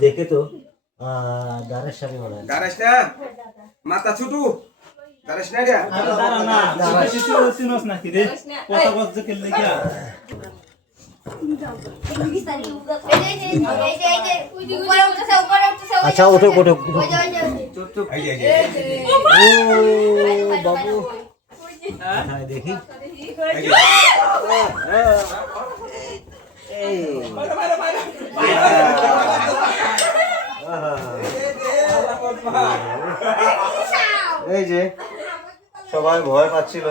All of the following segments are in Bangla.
দেখে তো দাঁড়াস মনে হয় দাঁড়াস না মাথা ছুটু দাঁড়াস না রে নাকি রে কথা বলতে কেলে আচ্ছা ওঠো ওঠো বাবু দেখি এই যে সবাই ভয় পাচ্ছিল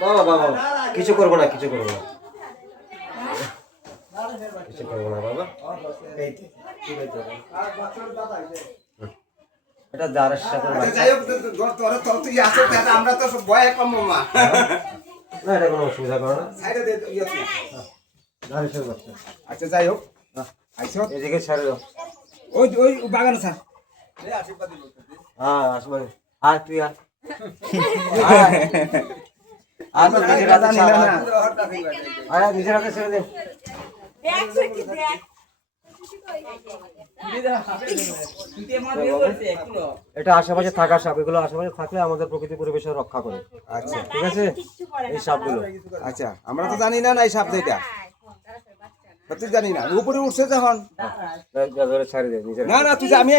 বাবা বাবা কিছু করবো না কিছু করবো না কিছু করবো না বাবা এটা দাঁড়ার সাথে আমরা তো ভয় কম মা না এটা কোনো অসুবিধা করে না আচ্ছা যাই হোক এদিকে ছাড়ে দাও ওই ওই বাগান স্যার হ্যাঁ আসবে আর তুই আর তো নিজের হাতে আরে নিজের হাতে ছেড়ে দে এটা আশেপাশে থাকা সাপ এগুলো আশেপাশে থাকলে আমাদের প্রকৃতি পরিবেশের রক্ষা করে আচ্ছা ঠিক আছে এই সাপগুলো আচ্ছা আমরা তো জানি না এই সাপ যেটা তুই জানি না উপরে উঠছে যখন ছাড়ি দে নিজের না না তুই আমি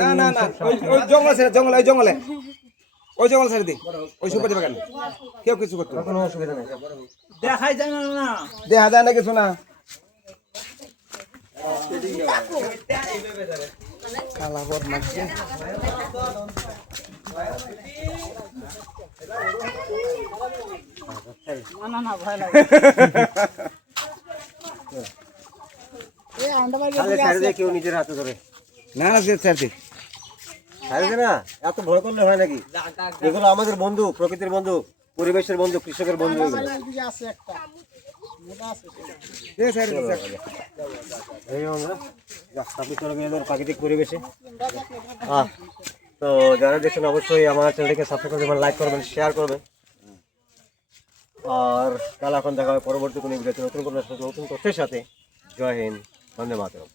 না না না ওই জঙ্গল ছেড়ে জঙ্গল ওই জঙ্গলে ওই জঙ্গল ছেড়ে দি ওই সুপারি বাগান কেউ কিছু করতে কোনো অসুবিধা নেই দেখাই যায় না দেখা যায় না কিছু না কালা বর মারছে না না ভয় লাগে কেউ নিজের হাতে ধরে না না ছাড় না এত ভয় করলে হয় নাকি এগুলো আমাদের বন্ধু প্রকৃতির বন্ধু পরিবেশের বন্ধু কৃষকের বন্ধু প্রাকৃতিক পরিবেশে তো যারা দেখছেন অবশ্যই আমার চ্যানেলটিকে সাবস্ক্রাইব করবেন লাইক করবেন শেয়ার করবেন আর কাল এখন দেখা হবে পরবর্তী কোনো ভিডিওতে নতুন কোনো নতুন তথ্যের সাথে জয় হিন্দ বন্দে মাতরম